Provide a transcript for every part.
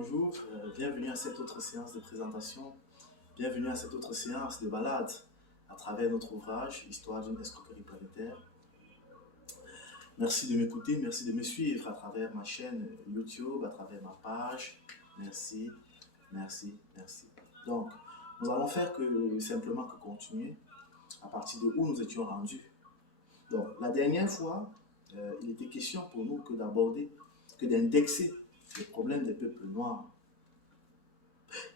Bonjour, bienvenue à cette autre séance de présentation, bienvenue à cette autre séance de balade à travers notre ouvrage Histoire d'une escroquerie planétaire. Merci de m'écouter, merci de me suivre à travers ma chaîne YouTube, à travers ma page. Merci, merci, merci. Donc, nous allons faire que simplement que continuer à partir de où nous étions rendus. Donc, la dernière fois, il était question pour nous que d'aborder, que d'indexer les problèmes des peuples noirs.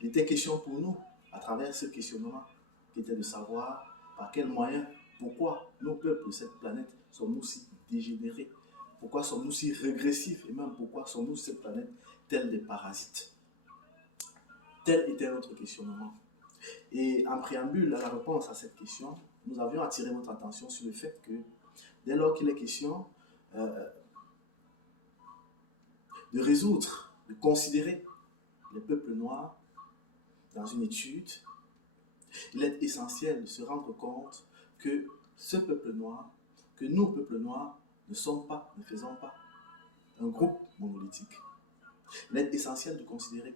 Il était question pour nous, à travers ce questionnement, qui était de savoir par quels moyens, pourquoi nos peuples de cette planète sommes-nous si dégénérés, pourquoi sommes-nous si régressifs et même pourquoi sommes-nous sur cette planète tels des parasites. Tel était notre questionnement. Et en préambule à la réponse à cette question, nous avions attiré votre attention sur le fait que dès lors qu'il est question de résoudre, de considérer les peuples noirs dans une étude, il est essentiel de se rendre compte que ce peuple noir, que nos peuples noirs ne ne faisons pas un groupe monolithique. Il est essentiel de considérer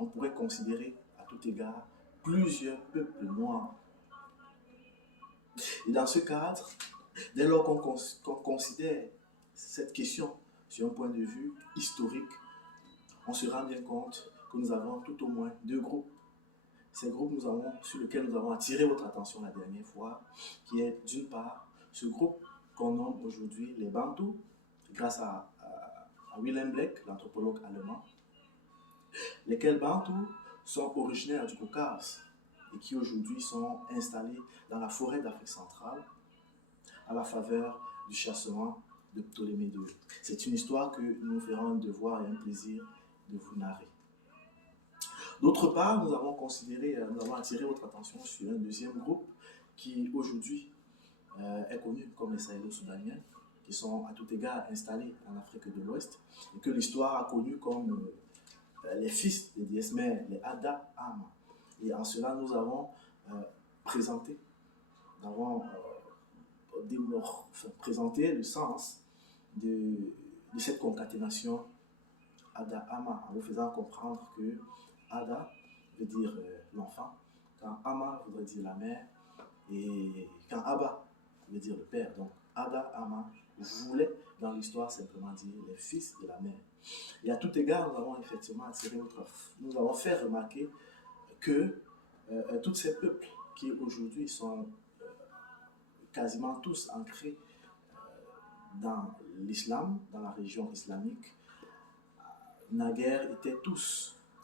on pourrait considérer à tout égard plusieurs peuples noirs. Et dans ce cadre, dès lors qu'on considère cette question sur un point de vue historique, on se rend bien compte que nous avons tout au moins deux groupes. Ces groupes sur lesquels nous avons attiré votre attention la dernière fois, qui est d'une part ce groupe qu'on nomme aujourd'hui les Bantous, grâce à Wilhelm Blake, l'anthropologue allemand, lesquels Bantous sont originaires du Caucase et qui aujourd'hui sont installés dans la forêt d'Afrique centrale à la faveur du chassement de Ptolémée II. C'est une histoire que nous ferons un devoir et un plaisir de vous narrer. D'autre part, nous avons attiré votre attention sur un deuxième groupe qui aujourd'hui est connu comme les Sahélo-Soudaniens, qui sont à tout égard installés en Afrique de l'Ouest et que l'histoire a connu comme les fils des déesses mères, les Ada Ama. Et en cela, nous avons présenté, présenté le sens de cette concaténation Ada Ama, en vous faisant comprendre que Ada veut dire l'enfant, quand Ama voudrait dire la mère, et quand Abba veut dire le père. Donc Ada Ama voulait dans l'histoire simplement dire les fils de la mère. Et à tout égard, nous avons fait remarquer que tous ces peuples qui aujourd'hui sont quasiment tous ancrés dans l'islam, dans la région islamique, naguère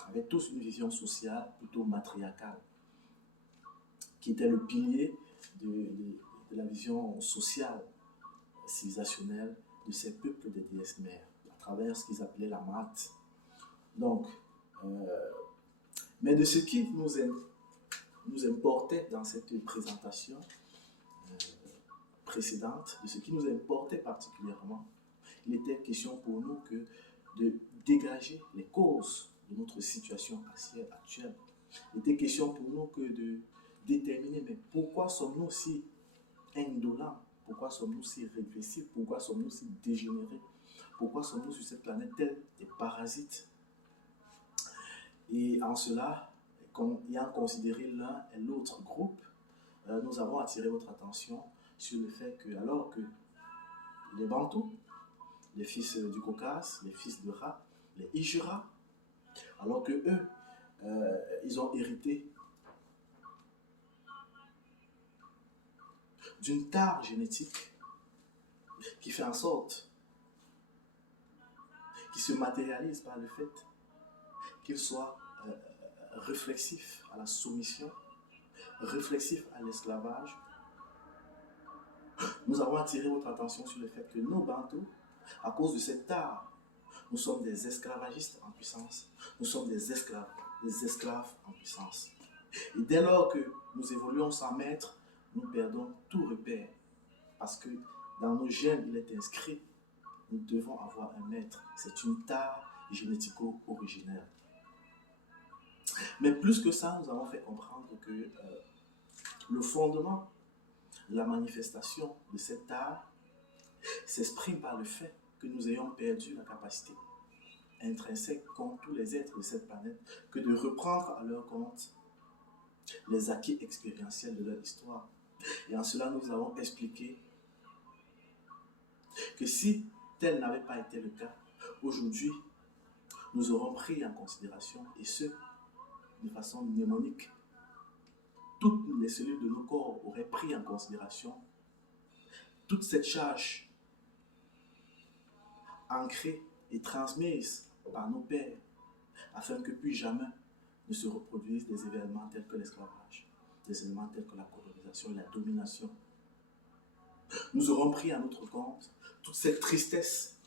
avaient tous une vision sociale plutôt matriarcale, qui était le pilier de la vision sociale, civilisationnelle de ces peuples des déesses mères, à travers ce qu'ils appelaient la Maat. Donc, mais de ce qui nous importait dans cette présentation précédente, de ce qui nous importait particulièrement, il était question pour nous que de dégager les causes de notre situation actuelle. Il était question pour nous que de déterminer, mais pourquoi sommes-nous si indolents, pourquoi sommes-nous si régressifs, pourquoi sommes-nous si dégénérés, pourquoi sommes-nous sur cette planète tels des parasites. Et en cela, ayant considéré l'un et l'autre groupe, nous avons attiré votre attention sur le fait que, alors que les Bantous, les fils du Caucase, les fils de Ra, les Ijra, alors que eux, ils ont hérité d'une tare génétique qui fait en sorte, qui se matérialise par le fait qu'ils soient réflexifs à la soumission, réflexifs à l'esclavage. Nous avons attiré votre attention sur le fait que nos Bantous, à cause de cette tare, nous sommes des esclavagistes en puissance, nous sommes des esclaves en puissance. Et dès lors que nous évoluons sans maître, nous perdons tout repère. Parce que dans nos gènes, il est inscrit, nous devons avoir un maître. C'est une tare génético-originaire. Mais plus que ça, nous avons fait comprendre que le fondement, la manifestation de cette tare s'exprime par le fait que nous ayons perdu la capacité intrinsèque qu'ont tous les êtres de cette planète que de reprendre à leur compte les acquis expérientiels de leur histoire. Et en cela, nous avons expliqué que si tel n'avait pas été le cas, aujourd'hui, nous aurons pris en considération, et ce, de façon mnémonique, toutes les cellules de nos corps auraient pris en considération toute cette charge ancrée et transmise par nos pères, afin que plus jamais ne se reproduisent des événements tels que l'esclavage, des événements tels que la colonisation et la domination. Nous aurons pris à notre compte toute cette tristesse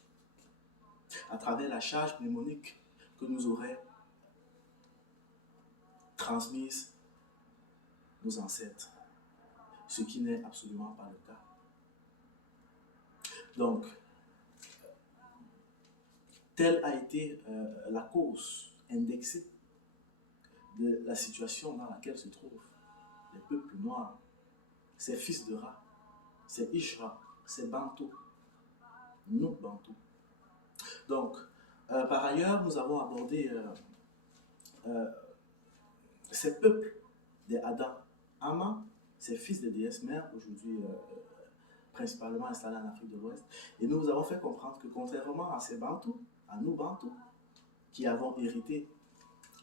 à travers la charge mnémonique que nous auraient transmise nos ancêtres, ce qui n'est absolument pas le cas. Donc, telle a été la cause indexée de la situation dans laquelle se trouvent les peuples noirs, ces fils de Ra, ces Ishra, ces Bantous, nous Bantous. Donc, par ailleurs, nous avons abordé ces peuples des Adam, Ama, ces fils des déesses mères, aujourd'hui principalement installés en Afrique de l'Ouest. Et nous avons fait comprendre que contrairement à ces Bantous, à nous Bantous, qui avons hérité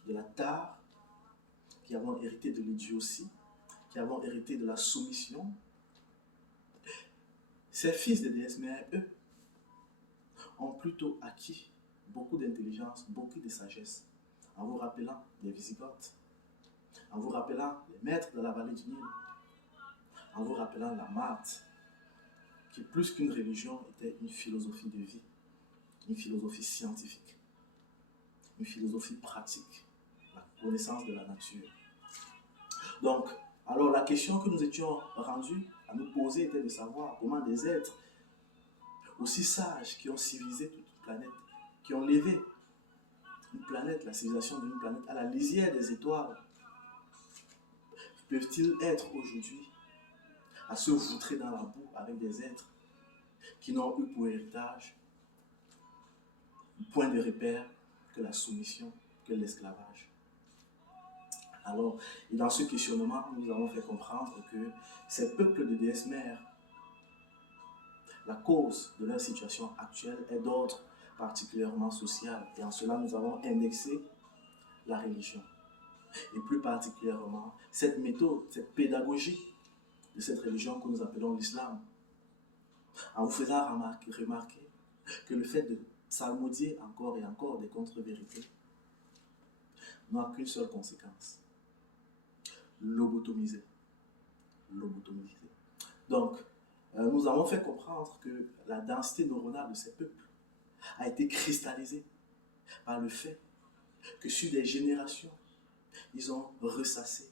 de la tare, qui avons hérité de l'idiotie, qui avons hérité de la soumission, ces fils des déesses mères, eux, ont plutôt acquis beaucoup d'intelligence, beaucoup de sagesse, en vous rappelant les Wisigoths, en vous rappelant les maîtres de la vallée du Nil, en vous rappelant la Maat, qui plus qu'une religion était une philosophie de vie, une philosophie scientifique, une philosophie pratique, la connaissance de la nature. Donc, alors la question que nous étions rendus à nous poser était de savoir comment des êtres aussi sages qui ont civilisé toute une planète, qui ont levé une planète, la civilisation d'une planète à la lisière des étoiles, peuvent-ils être aujourd'hui à se voutrer dans la boue avec des êtres qui n'ont eu pour héritage point de repère que la soumission, que l'esclavage. Alors, et dans ce questionnement, nous avons fait comprendre que ces peuples de déesses mères, la cause de leur situation actuelle est d'ordre particulièrement social. Et en cela, nous avons indexé la religion. Et plus particulièrement, cette méthode, cette pédagogie de cette religion que nous appelons l'islam, en vous faisant remarquer que le fait de psalmodier encore et encore des contre-vérités n'a qu'une seule conséquence: lobotomiser. Lobotomiser. Donc, nous avons fait comprendre que la densité neuronale de ces peuples a été cristallisée par le fait que sur des générations, ils ont ressassé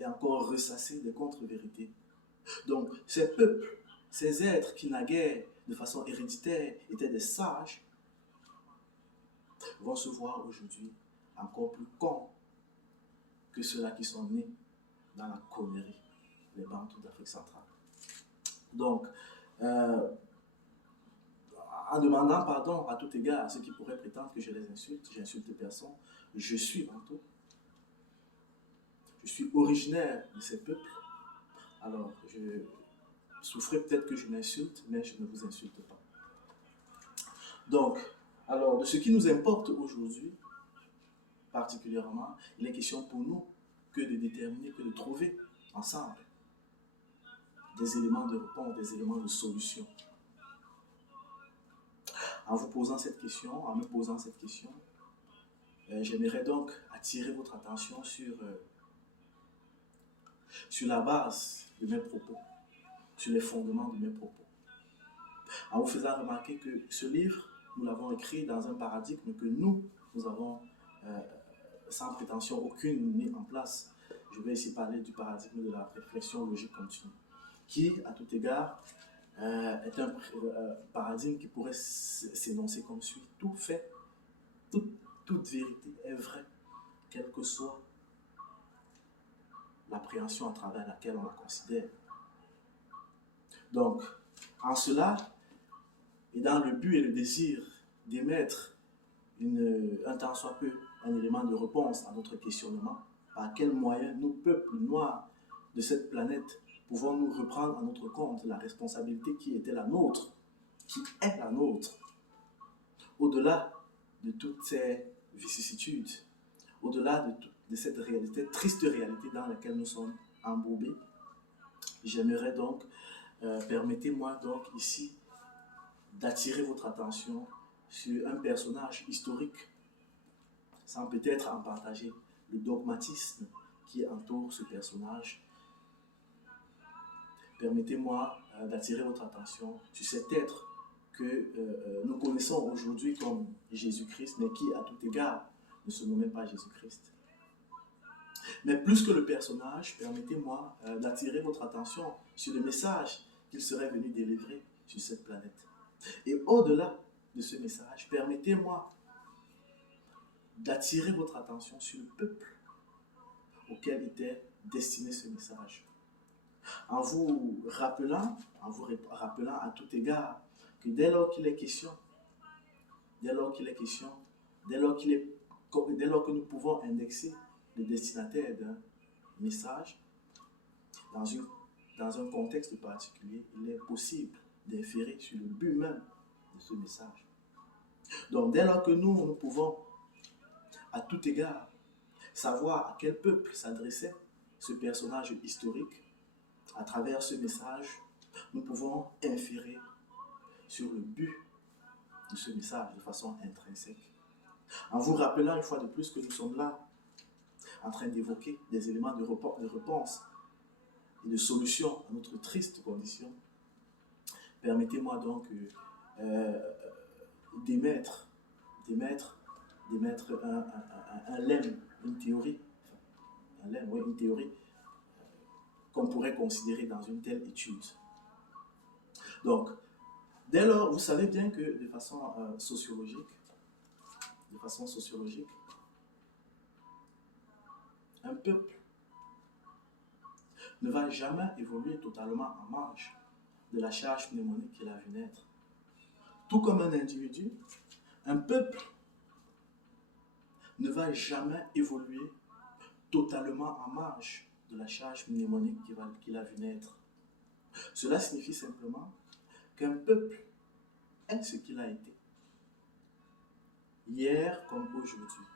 et encore ressassé des contre-vérités. Donc, ces peuples, ces êtres qui naguère de façon héréditaire étaient des sages, vont se voir aujourd'hui encore plus cons que ceux-là qui sont nés dans la connerie, les Bantous d'Afrique centrale. Donc, en demandant pardon à tout égard à ceux qui pourraient prétendre que je les insulte, j'insulte personne, je suis Bantou. Je suis originaire de ces peuples. Alors, je souffrais peut-être que je m'insulte, mais je ne vous insulte pas. Donc, alors, de ce qui nous importe aujourd'hui, particulièrement, il est question pour nous que de déterminer, que de trouver ensemble des éléments de réponse, des éléments de solution. En vous posant cette question, en me posant cette question, j'aimerais donc attirer votre attention sur la base de mes propos, sur les fondements de mes propos. En vous faisant remarquer que ce livre, nous l'avons écrit dans un paradigme que nous avons, sans prétention aucune, mis en place. Je vais ici parler du paradigme de la réflexion logique continue, qui, à tout égard, est un paradigme qui pourrait s'énoncer comme suit. Tout fait, toute vérité est vraie, quelle que soit l'appréhension à travers laquelle on la considère. Donc, en cela, et dans le but et le désir d'émettre un tant soit peu, un élément de réponse à notre questionnement. Par quel moyen nous, peuples noirs de cette planète, pouvons-nous reprendre à notre compte la responsabilité qui était la nôtre, qui est la nôtre, au-delà de toutes ces vicissitudes, au-delà de cette réalité, triste réalité dans laquelle nous sommes embourbés. J'aimerais donc, permettez-moi donc ici d'attirer votre attention sur un personnage historique, sans peut-être en partager le dogmatisme qui entoure ce personnage. Permettez-moi d'attirer votre attention sur cet être que nous connaissons aujourd'hui comme Jésus-Christ, mais qui, à tout égard, ne se nommait pas Jésus-Christ. Mais plus que le personnage, permettez-moi d'attirer votre attention sur le message qu'il serait venu délivrer sur cette planète. Et au-delà de ce message, permettez-moi d'attirer votre attention sur le peuple auquel était destiné ce message. En vous rappelant à tout égard que dès lors qu'il est question, dès lors que nous pouvons indexer le destinataire d'un message, dans un contexte particulier, il est possible d'inférer sur le but même de ce message. Donc, dès lors que nous pouvons, à tout égard, savoir à quel peuple s'adressait ce personnage historique, à travers ce message, nous pouvons inférer sur le but de ce message de façon intrinsèque. En vous rappelant une fois de plus que nous sommes là, en train d'évoquer des éléments de réponse et de solution à notre triste condition, permettez-moi donc d'émettre un lemme, une théorie, qu'on pourrait considérer dans une telle étude. Donc, dès lors, vous savez bien que de façon sociologique, un peuple ne va jamais évoluer totalement en marge de la charge pnéumonique qu'il a vu naître. Tout comme un individu, un peuple ne va jamais évoluer totalement en marge de la charge mnémonique qu'il a vu naître. Cela signifie simplement qu'un peuple est ce qu'il a été, hier comme aujourd'hui.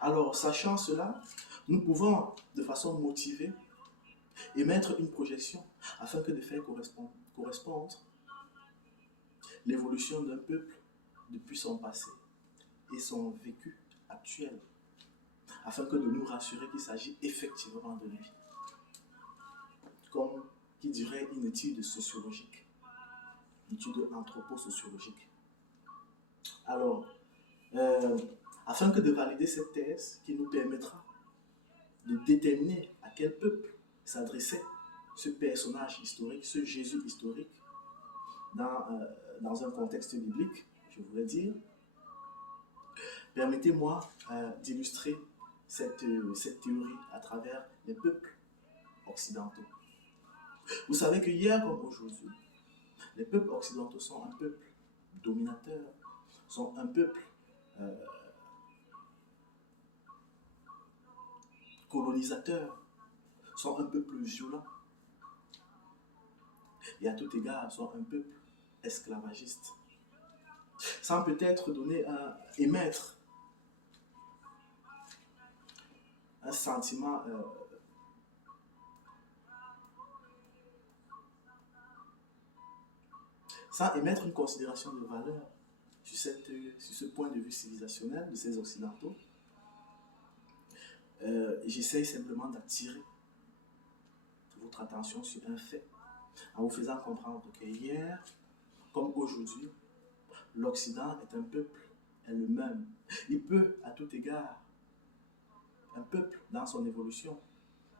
Alors, sachant cela, nous pouvons, de façon motivée, émettre une projection afin que de faire correspondre l'évolution d'un peuple depuis son passé et son vécu actuel, afin que de nous rassurer qu'il s'agit effectivement de lui. Comme qui dirait une étude sociologique, une étude anthroposociologique. Alors, afin que de valider cette thèse qui nous permettra de déterminer à quel peuple s'adressait ce personnage historique, ce Jésus historique, dans un contexte biblique, je voulais dire, permettez-moi d'illustrer cette théorie à travers les peuples occidentaux. Vous savez que hier comme aujourd'hui, les peuples occidentaux sont un peuple dominateur, sont un peuple colonisateur, sont un peuple violent et à tout égard sont un peuple esclavagiste. Sans peut-être émettre un sentiment sans émettre une considération de valeur sur ce point de vue civilisationnel de ces occidentaux, j'essaie simplement d'attirer votre attention sur un fait, en vous faisant comprendre que hier, comme aujourd'hui, l'Occident est un peuple, est le même. Il peut, à tout égard, un peuple dans son évolution,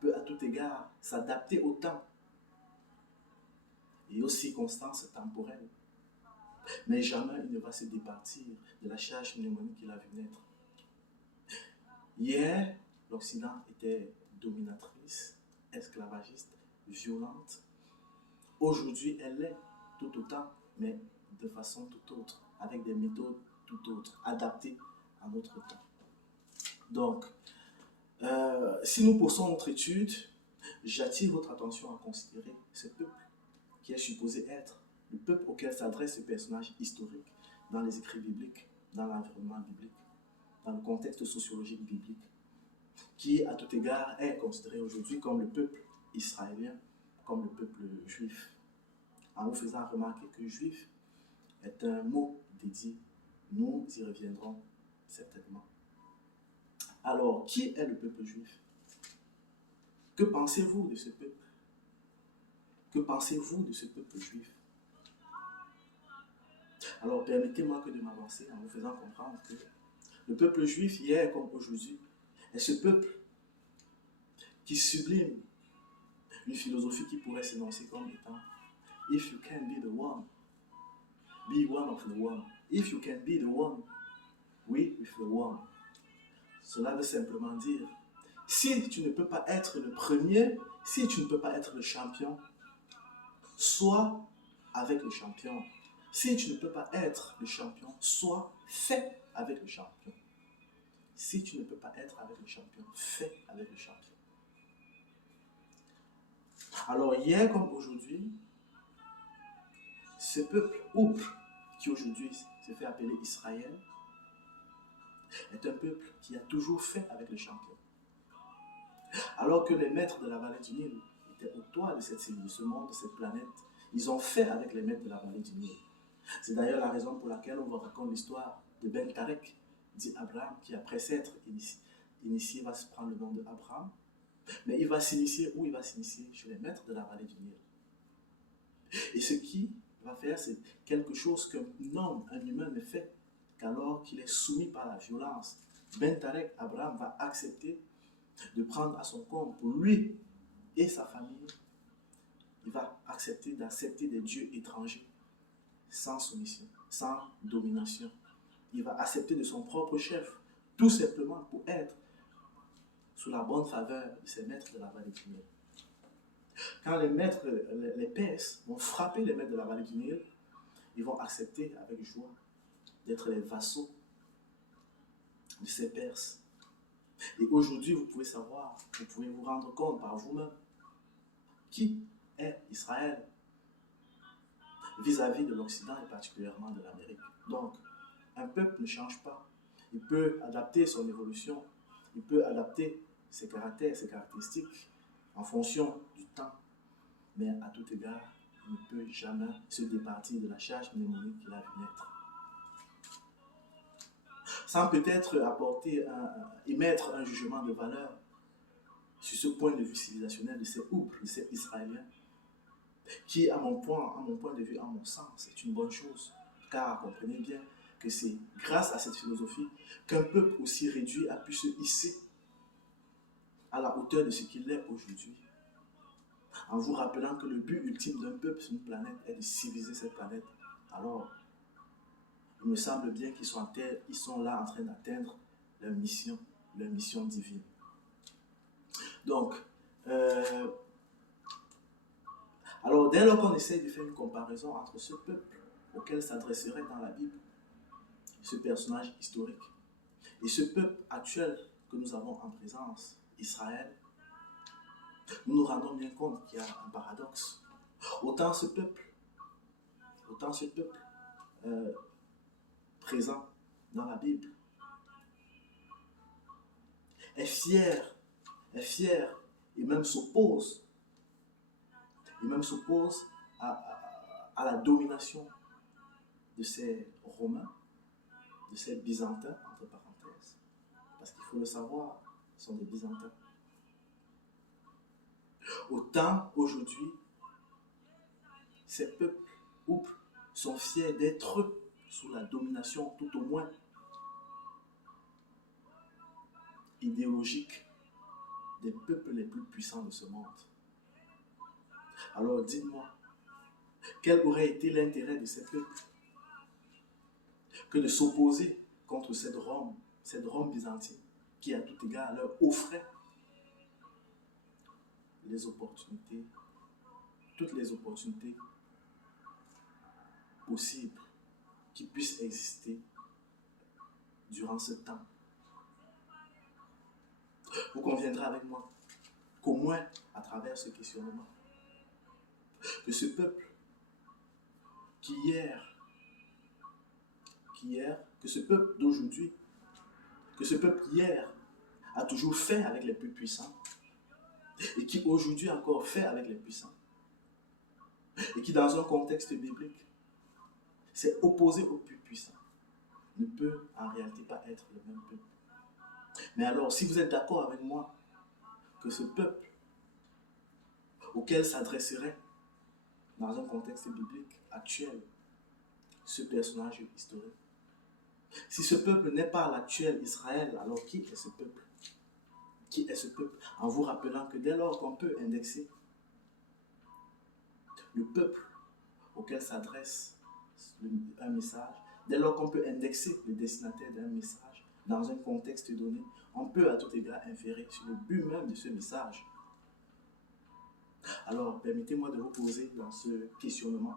peut à tout égard s'adapter au temps et aux circonstances temporelles. Mais jamais il ne va se départir de la charge pnéumonique qu'il a vu naître. Hier, l'Occident était dominatrice, esclavagiste, violente. Aujourd'hui, elle l'est tout autant, mais de façon tout autre, avec des méthodes tout autre, adapté à notre temps. Donc, si nous poursuivons notre étude, j'attire votre attention à considérer ce peuple qui est supposé être le peuple auquel s'adresse ce personnage historique dans les écrits bibliques, dans l'environnement biblique, dans le contexte sociologique biblique, qui à tout égard est considéré aujourd'hui comme le peuple israélien, comme le peuple juif, en vous faisant remarquer que juif est un mot dédié. Nous y reviendrons certainement. Alors, qui est le peuple juif? Que pensez-vous de ce peuple? Que pensez-vous de ce peuple juif? Alors, permettez-moi que de m'avancer en vous faisant comprendre que le peuple juif, hier comme aujourd'hui, est ce peuple qui sublime une philosophie qui pourrait s'énoncer comme étant If you can be the one, be one of the one. If you can be the one, we with the one. Cela veut simplement dire, si tu ne peux pas être le premier, si tu ne peux pas être le champion, sois avec le champion. Si tu ne peux pas être le champion, sois fait avec le champion. Si tu ne peux pas être avec le champion, fais avec le champion. Alors hier comme aujourd'hui, ce peuple oubre, qui aujourd'hui se fait appeler Israël, est un peuple qui a toujours fait avec le champion. Alors que les maîtres de la vallée du Nil étaient au toit de cette civile, de ce monde, de cette planète, ils ont fait avec les maîtres de la vallée du Nil. C'est d'ailleurs la raison pour laquelle on vous raconte l'histoire de Ben Tarek, dit Abraham, qui après s'être initié va se prendre le nom de Abraham, mais il va s'initier où? Il va s'initier chez les maîtres de la vallée du Nil. Et ce qu'il va faire, c'est quelque chose qu'un homme, un humain ne fait qu'alors qu'il est soumis par la violence. Ben Tarek, Abraham va accepter de prendre à son compte pour lui et sa famille. Il va accepter d'accepter des dieux étrangers sans soumission, sans domination. Il va accepter de son propre chef, tout simplement pour être sous la bonne faveur de ses maîtres de la vallée du Nil. Quand les maîtres, les Perses vont frapper les maîtres de la vallée du Nil, ils vont accepter avec joie d'être les vassaux de ces Perses. Et aujourd'hui, vous pouvez savoir, vous pouvez vous rendre compte par vous-même qui est Israël vis-à-vis de l'Occident et particulièrement de l'Amérique. Donc, un peuple ne change pas. Il peut adapter son évolution, il peut adapter ses caractères, ses caractéristiques en fonction du temps. Mais à tout égard, il ne peut jamais se départir de la charge mnémonique qu'il a vu naître. Sans peut-être émettre un jugement de valeur sur ce point de vue civilisationnel de ces oubres, de ces Israéliens, qui, à mon point de vue, à mon sens, est une bonne chose. Car comprenez bien que c'est grâce à cette philosophie qu'un peuple aussi réduit a pu se hisser à la hauteur de ce qu'il est aujourd'hui. En vous rappelant que le but ultime d'un peuple sur une planète est de civiliser cette planète. Alors, il me semble bien qu'ils sont là en train d'atteindre leur mission divine. Donc, alors dès lors qu'on essaie de faire une comparaison entre ce peuple auquel s'adresserait dans la Bible ce personnage historique et ce peuple actuel que nous avons en présence, Israël, nous nous rendons bien compte qu'il y a un paradoxe. Autant ce peuple présent dans la Bible est fier et même s'oppose à la domination de ces Romains, de ces Byzantins, entre parenthèses. Parce qu'il faut le savoir, ce sont des Byzantins. Autant aujourd'hui, ces peuples sont fiers d'être sous la domination, tout au moins idéologique, des peuples les plus puissants de ce monde. Alors dites-moi, quel aurait été l'intérêt de ces peuples que de s'opposer contre cette Rome byzantine qui à tout égard leur offrait les opportunités, toutes les opportunités possibles qui puissent exister durant ce temps. Vous conviendrez avec moi qu'au moins, à travers ce questionnement, que ce peuple qui hier, que ce peuple d'aujourd'hui, que ce peuple hier a toujours fait avec les plus puissants, et qui aujourd'hui encore fait avec les puissants, et qui dans un contexte biblique s'est opposé aux plus puissants, ne peut en réalité pas être le même peuple. Mais alors, si vous êtes d'accord avec moi que ce peuple auquel s'adresserait dans un contexte biblique actuel ce personnage historique, si ce peuple n'est pas l'actuel Israël, alors qui est ce peuple? Qui est ce peuple? En vous rappelant que dès lors qu'on peut indexer le peuple auquel s'adresse un message, dès lors qu'on peut indexer le destinataire d'un message dans un contexte donné, on peut à tout égard inférer sur le but même de ce message. Alors, permettez-moi de vous poser dans ce questionnement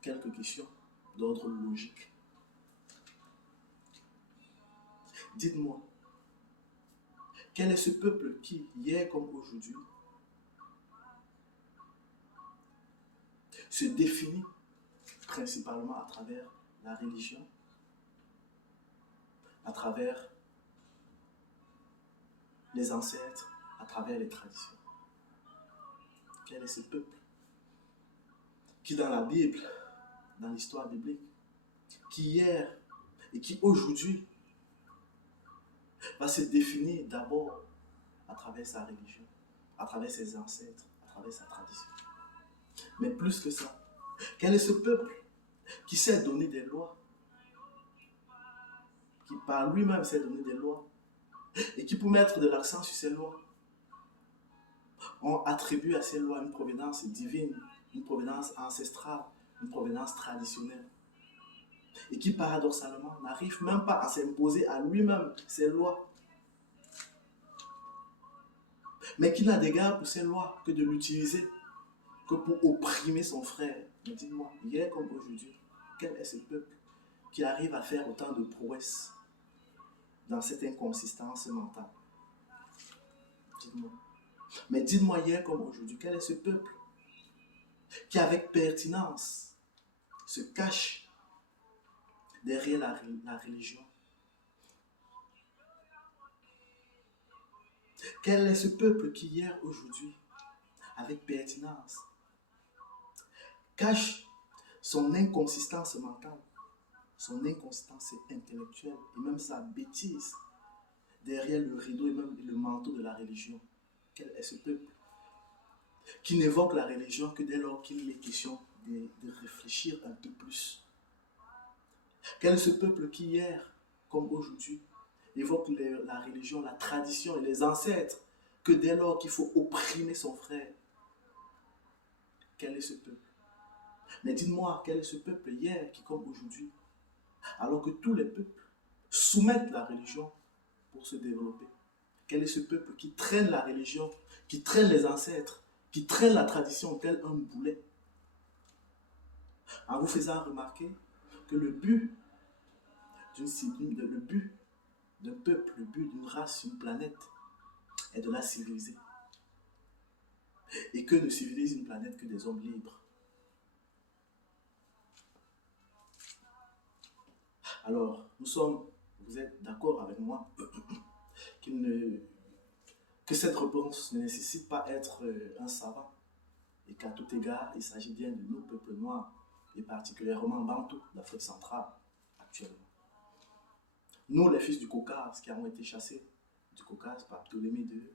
quelques questions d'ordre logique. Dites-moi, quel est ce peuple qui, hier comme aujourd'hui, se définit principalement à travers la religion, à travers les ancêtres, à travers les traditions? Quel est ce peuple qui dans la Bible, dans l'histoire biblique, qui hier et qui aujourd'hui va se définir d'abord à travers sa religion, à travers ses ancêtres, à travers sa tradition? Mais plus que ça, quel est ce peuple qui sait donner des lois, qui par lui-même sait donner des lois, et qui, pour mettre de l'accent sur ces lois, on attribue à ces lois une provenance divine, une provenance ancestrale, une provenance traditionnelle, et qui paradoxalement n'arrive même pas à s'imposer à lui-même ces lois, mais qui n'a d'égard pour ces lois que de l'utiliser que pour opprimer son frère. Mais dites-moi, hier comme aujourd'hui, quel est ce peuple qui arrive à faire autant de prouesses dans cette inconsistance mentale? Dites-moi. Mais dites-moi, hier comme aujourd'hui, quel est ce peuple qui avec pertinence se cache derrière la religion? Quel est ce peuple qui hier aujourd'hui, avec pertinence, cache son inconsistance mentale, son inconsistance intellectuelle et même sa bêtise derrière le rideau et même le manteau de la religion? Quel est ce peuple qui n'évoque la religion que dès lors qu'il est question de réfléchir un peu plus? Quel est ce peuple qui hier, comme aujourd'hui, évoque la religion, la tradition et les ancêtres que dès lors qu'il faut opprimer son frère? Quel est ce peuple? Mais dites-moi, quel est ce peuple hier qui, comme aujourd'hui, alors que tous les peuples soumettent la religion pour se développer, quel est ce peuple qui traîne la religion, qui traîne les ancêtres, qui traîne la tradition tel un boulet, en vous faisant remarquer que le but d'un peuple, le but d'une race, d'une planète, est de la civiliser. Et que ne civilise une planète que des hommes libres. Alors, vous êtes d'accord avec moi que cette réponse ne nécessite pas être un savant et qu'à tout égard, il s'agit bien de nos peuples noirs et particulièrement bantous d'Afrique centrale actuellement. Nous, les fils du Caucase qui avons été chassés du Caucase par Ptolémée II,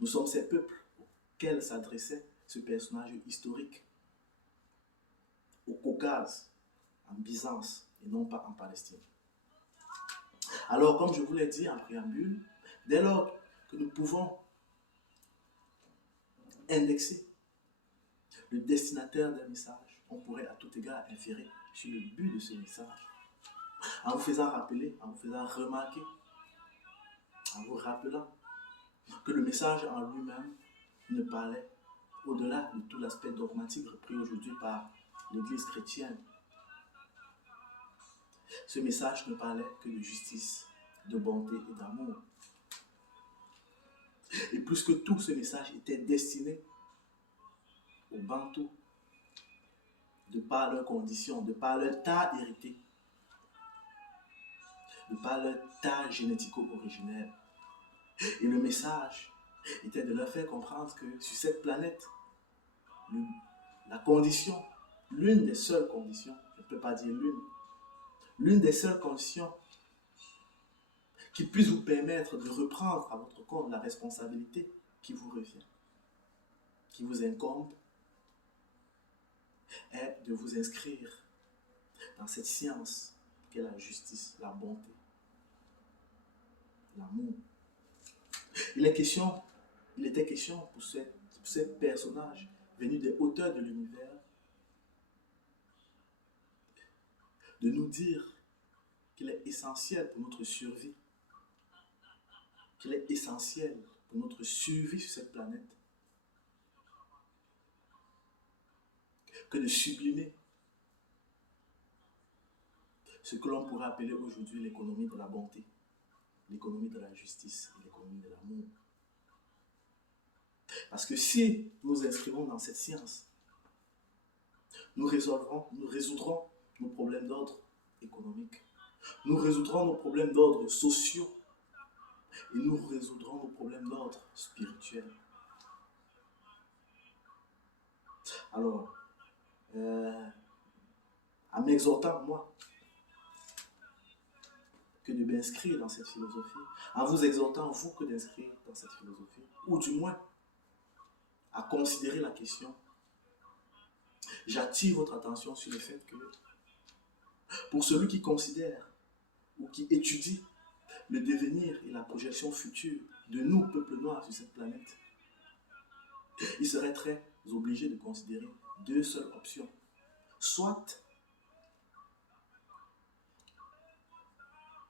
nous sommes ces peuples auxquels s'adressait ce personnage historique au Caucase, en Byzance et non pas en Palestine. Alors, comme je vous l'ai dit en préambule, dès lors que nous pouvons indexer le destinataire d'un message, on pourrait à tout égard inférer sur le but de ce message, en vous faisant rappeler, en vous faisant remarquer, en vous rappelant que le message en lui-même ne parlait, au-delà de tout l'aspect dogmatique repris aujourd'hui par l'Église chrétienne, Ce message ne parlait que de justice, de bonté et d'amour. Et plus que tout, ce message était destiné aux Bantous, de par leurs conditions, de par leur tas hérité, de par leur tas génético-originaire. Et le message était de leur faire comprendre que sur cette planète, la condition, l'une des seules conditions, je ne peux pas dire l'une des seules conditions qui puisse vous permettre de reprendre à votre compte la responsabilité qui vous revient, qui vous incombe, est de vous inscrire dans cette science qu'est la justice, la bonté, l'amour. Il était question pour ce personnage venu des hauteurs de l'univers de nous dire qu'il est essentiel pour notre survie, qu'il est essentiel pour notre survie sur cette planète, que de sublimer ce que l'on pourrait appeler aujourd'hui l'économie de la bonté, l'économie de la justice et l'économie de l'amour. Parce que si nous inscrivons dans cette science, nous résoudrons nos problèmes d'ordre économique, nous résoudrons nos problèmes d'ordre sociaux et nous résoudrons nos problèmes d'ordre spirituel. Alors, en m'exhortant, moi, que de m'inscrire dans cette philosophie, en vous exhortant, vous, que d'inscrire dans cette philosophie, ou du moins, à considérer la question, j'attire votre attention sur le fait que, pour celui qui considère ou qui étudie le devenir et la projection future de nous, peuple noir, sur cette planète, il serait très obligé de considérer deux seules options. Soit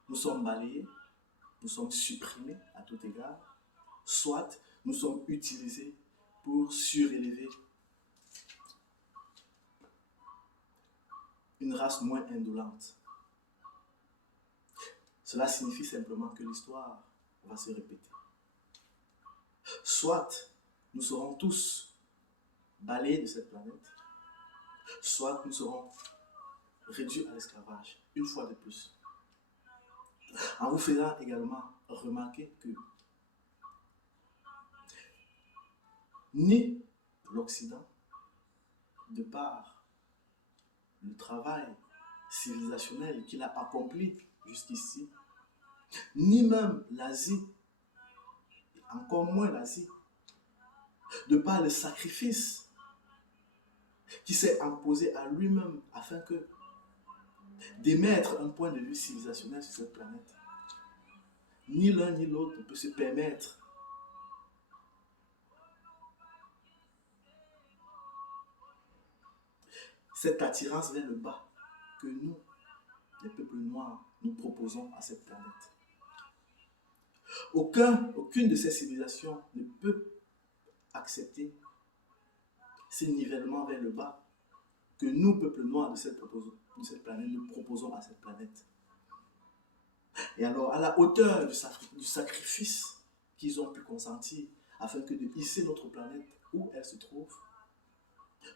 nous sommes balayés, nous sommes supprimés à tout égard, soit nous sommes utilisés pour surélever une race moins indolente. Cela signifie simplement que l'histoire va se répéter. Soit nous serons tous balayés de cette planète, soit nous serons réduits à l'esclavage, une fois de plus. En vous faisant également remarquer que ni l'Occident, de par le travail civilisationnel qu'il a accompli jusqu'ici, ni même l'Asie, encore moins l'Asie, de par le sacrifice qui s'est imposé à lui-même afin que d'émettre un point de vue civilisationnel sur cette planète. Ni l'un ni l'autre ne peut se permettre cette attirance vers le bas que nous, les peuples noirs, nous proposons à cette planète. Aucune de ces civilisations ne peut accepter ces nivellements vers le bas que nous, peuples noirs de cette planète, nous proposons à cette planète. Et alors, à la hauteur du sacrifice qu'ils ont pu consentir afin que de hisser notre planète où elle se trouve,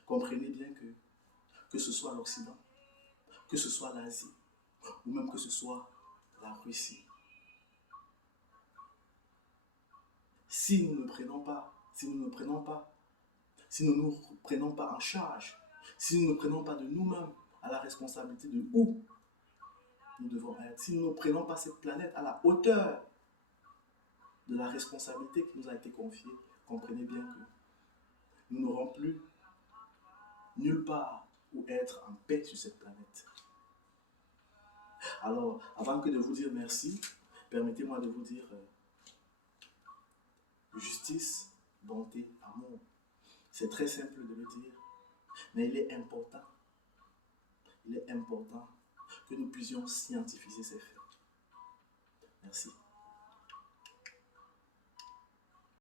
comprenez bien que ce soit l'Occident, que ce soit l'Asie, ou même que ce soit la Russie, si nous ne nous prenons pas en charge, si nous ne prenons pas de nous-mêmes à la responsabilité de où nous devons être, si nous ne prenons pas cette planète à la hauteur de la responsabilité qui nous a été confiée, comprenez bien que nous n'aurons plus nulle part où être en paix sur cette planète. Alors, avant que de vous dire merci, permettez-moi de vous dire justice, bonté, amour. C'est très simple de le dire, mais il est important que nous puissions scientifier ces faits. Merci.